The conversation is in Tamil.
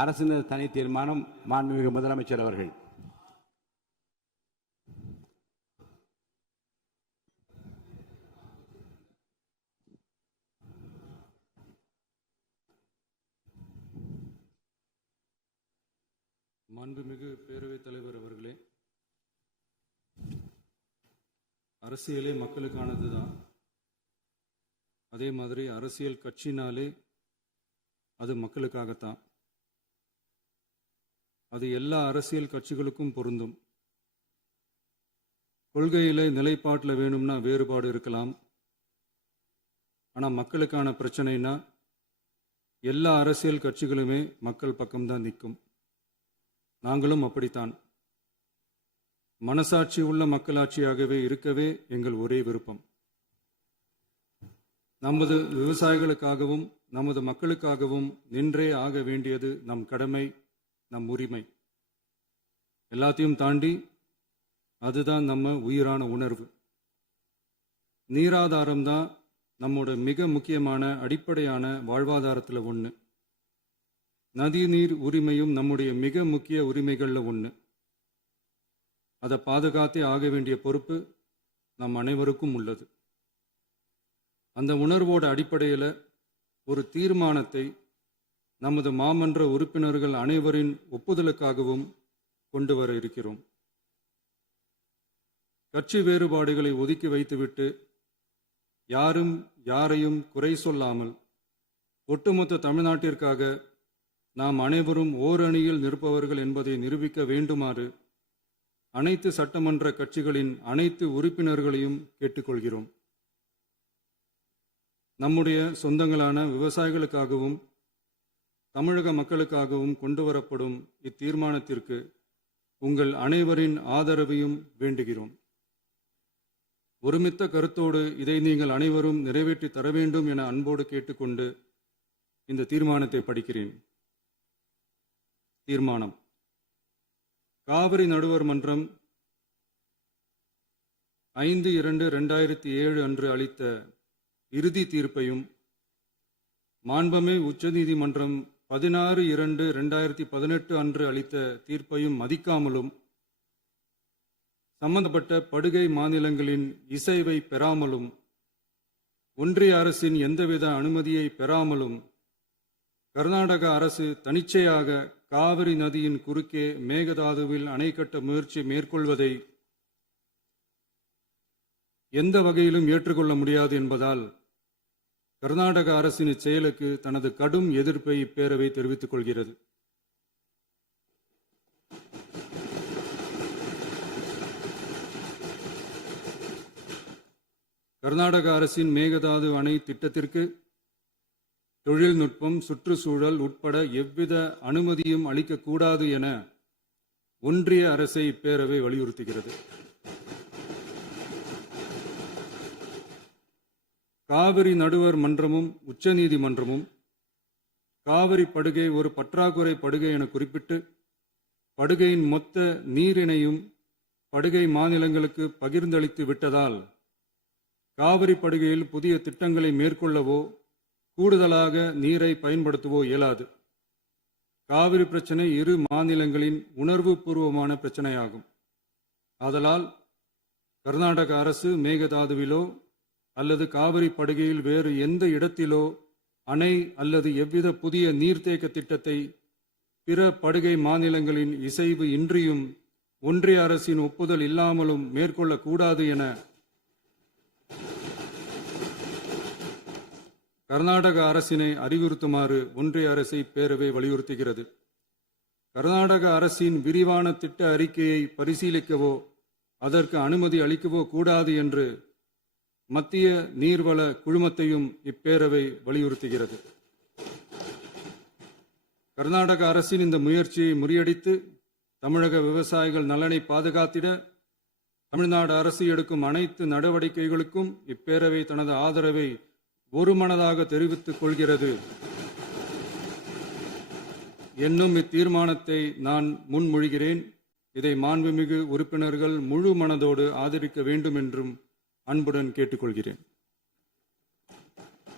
அரசின் தனி தீர்மானம். மாண்புமிகு முதலமைச்சர் அவர்கள். மாண்புமிகு பேரவைத் தலைவர் அவர்களே, அரசியலே மக்களுக்கானது தான். அதே மாதிரி அரசியல் கட்சினாலே அது மக்களுக்காகத்தான். அது எல்லா அரசியல் கட்சிகளுக்கும் பொருந்தும். கொள்கையில நிலைப்பாட்டில் வேணும்னா வேறுபாடு இருக்கலாம். ஆனால் மக்களுக்கான பிரச்சனைனா எல்லா அரசியல் கட்சிகளுமே மக்கள் பக்கம்தான் நிற்கும். நாங்களும் அப்படித்தான். மனசாட்சி உள்ள மக்களாட்சியாகவே இருக்கவே எங்கள் ஒரே விருப்பம். நமது விவசாயிகளுக்காகவும் நமது மக்களுக்காகவும் நின்றே ஆக வேண்டியது நம் கடமை, நம் உரிமை. எல்லாத்தையும் தாண்டி அதுதான் நம்ம உயிரான உணர்வு. நீராதாரம்தான் நம்மோட மிக முக்கியமான அடிப்படையான வாழ்வாதாரத்தில் ஒன்று. நதிநீர் உரிமையும் நம்முடைய மிக முக்கிய உரிமைகளில் ஒன்று. அதை பாதுகாத்தே ஆக வேண்டிய பொறுப்பு நம் அனைவருக்கும் உள்ளது. அந்த உணர்வோட அடிப்படையில் ஒரு தீர்மானத்தை நமது மாமன்ற உறுப்பினர்கள் அனைவரின் ஒப்புதலுக்காகவும் கொண்டு வர இருக்கிறோம். கட்சி வேறுபாடுகளை ஒதுக்கி வைத்துவிட்டு யாரும் யாரையும் குறை சொல்லாமல் ஒட்டுமொத்த தமிழ்நாட்டிற்காக நாம் அனைவரும் ஓரணியில் நிற்பவர்கள் என்பதை நிரூபிக்க வேண்டுமாறு அனைத்து சட்டமன்ற கட்சிகளின் அனைத்து உறுப்பினர்களையும் கேட்டுக்கொள்கிறோம். நம்முடைய சொந்தங்களான விவசாயிகளுக்காகவும் தமிழக மக்களுக்காகவும் கொண்டு வரப்படும் இத்தீர்மானத்திற்கு உங்கள் அனைவரின் ஆதரவையும் வேண்டுகிறோம். ஒருமித்த கருத்தோடு இதை நீங்கள் அனைவரும் நிறைவேற்றி தர வேண்டும் என அன்போடு கேட்டுக்கொண்டு இந்த தீர்மானத்தை படிக்கிறேன். தீர்மானம்: காவிரி நடுவர் மன்றம் 5/2/2007 அன்று அளித்த இறுதி தீர்ப்பையும் மாண்புமிகு உச்சநீதிமன்றம் 16/2/2018 அன்று அளித்த தீர்ப்பையும் மதிக்காமலும் சம்பந்தப்பட்ட படுகை மாநிலங்களின் இசைவை பெறாமலும் ஒன்றிய அரசின் எந்தவித அனுமதியை பெறாமலும் கர்நாடக அரசு தனிச்சையாக காவிரி நதியின் குறுக்கே மேகதாதுவில் அணை கட்ட முயற்சி மேற்கொள்வதை எந்த வகையிலும் ஏற்றுக்கொள்ள முடியாது என்பதால் கர்நாடக அரசின் இச்செயலுக்கு தனது கடும் எதிர்ப்பை இப்பேரவை தெரிவித்துக் கொள்கிறது. கர்நாடக அரசின் மேகதாது அணை திட்டத்திற்கு தொழில்நுட்பம், சுற்றுச்சூழல் உட்பட எவ்வித அனுமதியும் அளிக்கக்கூடாது என ஒன்றிய அரசை இப்பேரவை வலியுறுத்துகிறது. காவிரி நடுவர் மன்றமும் உச்சநீதிமன்றமும் காவிரி படுகை ஒரு பற்றாக்குறை படுகை என குறிப்பிட்டு படுகையின் மொத்த நீரினையும் படுகை மாநிலங்களுக்கு பகிர்ந்தளித்து விட்டதால் காவிரி படுகையில் புதிய திட்டங்களை மேற்கொள்ளவோ கூடுதலாக நீரை பயன்படுத்தவோ இயலாது. காவிரி பிரச்சனை இரு மாநிலங்களின் உணர்வு பூர்வமான பிரச்சனையாகும். ஆதலால் கர்நாடக அரசு மேகதாதுவிலோ அல்லது காவிரி படுகையில் வேறு எந்த இடத்திலோ அணை அல்லது எவ்வித புதிய நீர்த்தேக்க திட்டத்தை பிற படுகை மாநிலங்களின் இசைவு இன்றியும் ஒன்றிய அரசின் ஒப்புதல் இல்லாமலும் மேற்கொள்ளக்கூடாது என கர்நாடக அரசினை அறிவுறுத்துமாறு ஒன்றிய அரசை பேரவை வலியுறுத்துகிறது. கர்நாடக அரசின் விரிவான திட்ட அறிக்கையை பரிசீலிக்கவோ அதற்கு அனுமதி அளிக்கவோ கூடாது என்று மத்திய நீர்வள குழுமத்தையும் இப்பேரவை வலியுறுத்துகிறது. கர்நாடக அரசின் இந்த முயற்சியை முறியடித்து தமிழக விவசாயிகள் நலனை பாதுகாத்திட தமிழ்நாடு அரசு எடுக்கும் அனைத்து நடவடிக்கைகளுக்கும் இப்பேரவை தனது ஆதரவை ஒருமனதாக தெரிவித்துக் கொள்கிறது என்னும் இத்தீர்மானத்தை நான் முன்மொழிகிறேன். இதை மாண்புமிகு உறுப்பினர்கள் முழு மனதோடு ஆதரிக்க வேண்டும் என்றும் அன்புடன் கேட்டுக்கொள்கிறேன்.